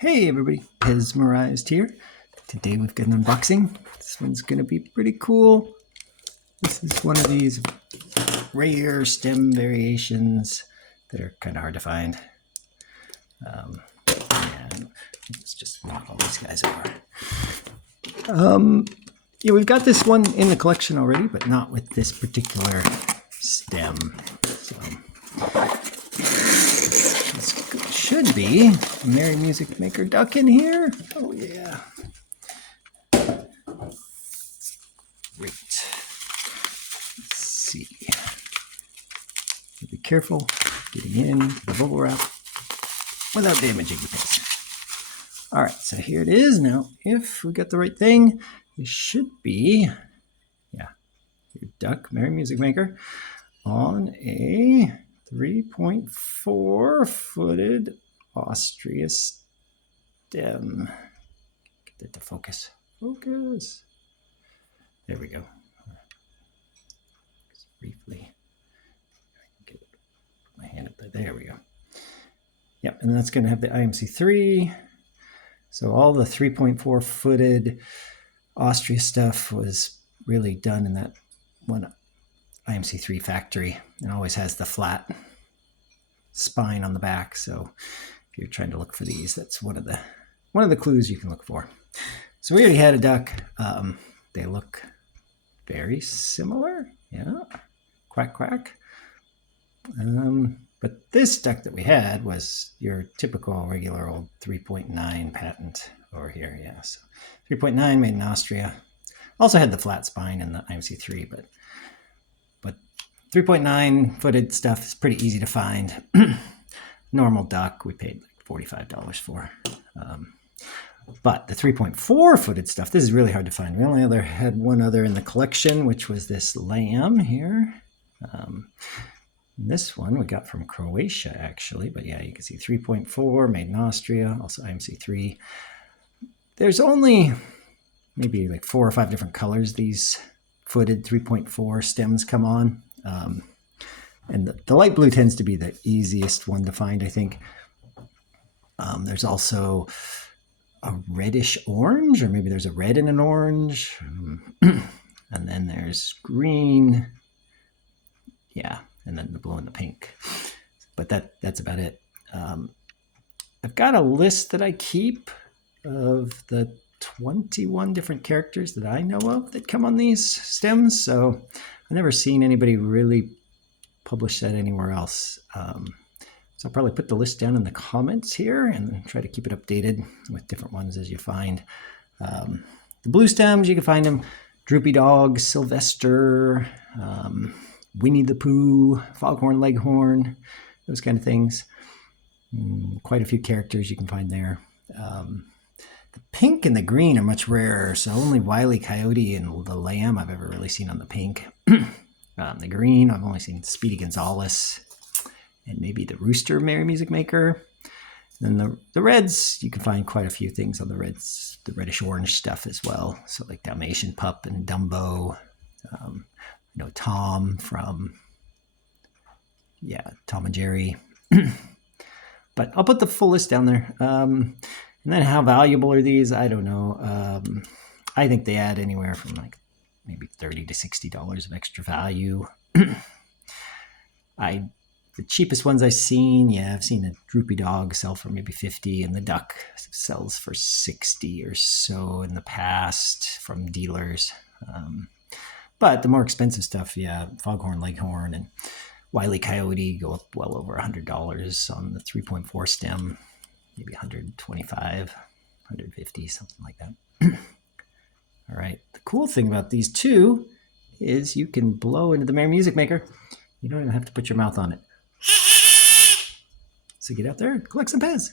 Hey everybody, Pez here. Today we've got an unboxing. This one's going to be pretty cool. This is one of these rare stem variations that are kind of hard to find. And let's just knock all these guys over. Yeah, we've got this one in the collection already, but not with this particular stem. So this should be a Merry Music Maker duck in here. Oh yeah. Great. Let's see. Be careful getting in the bubble wrap without damaging the piece. All right, so here it is. Now, if we get the right thing, it should be, your duck, Merry Music Maker, on a 3.4 footed Austria stem. Get that to focus. Focus. There we go. Just briefly. Get my hand up there. There we go. Yep, and that's going to have the IMC3. So all the 3.4 footed Austria stuff was really done in that one IMC3 factory, and always has the flat spine on the back. So if you're trying to look for these, that's one of the clues you can look for. So we already had a duck. They look very similar. Yeah, quack quack. But this duck that we had was your typical regular old 3.9 patent over here. Yeah, so 3.9 made in Austria. Also had the flat spine in the IMC3, but 3.9 footed stuff is pretty easy to find. Normal duck we paid like $45 for. But the 3.4 footed stuff, this is really hard to find. We only had one other in the collection, which was this lamb here. This one we got from Croatia, actually. But yeah, you can see 3.4, made in Austria, also IMC3. There's only maybe like 4 or 5 different colors these footed 3.4 stems come on. And the light blue tends to be the easiest one to find, I think. There's also a reddish orange, or maybe there's a red and an orange. And then there's green. Yeah, and then the blue and the pink. But that's about it. I've got a list that I keep of the 21 different characters that I know of that come on these stems. So I've never seen anybody really publish that anywhere else. So I'll probably put the list down in the comments here and try to keep it updated with different ones as you find. The blue stems, you can find them Droopy Dog, Sylvester, Winnie the Pooh, Foghorn Leghorn, those kind of things. Quite a few characters you can find there. The pink and the green are much rarer, so only Wile E, Coyote, and the lamb I've ever really seen on the pink. The green, I've only seen Speedy Gonzales and maybe the Rooster Merry Music Maker. And then the reds, you can find quite a few things on the reds, the reddish orange stuff as well. So like Dalmatian Pup and Dumbo. Tom from, Tom and Jerry. But I'll put the full list down there. And then how valuable are these? I don't know. I think they add anywhere from like maybe $30 to $60 of extra value. The cheapest ones I've seen, I've seen a Droopy Dog sell for maybe $50, and the duck sells for $60 or so in the past from dealers. But the more expensive stuff, Foghorn Leghorn and Wile E Coyote go up well over $100 on the 3.4 stem, maybe 125, 150, something like that. All right. The cool thing about these two is you can blow into the Merry Music Maker. You don't even have to put your mouth on it. So get out there and collect some Pez.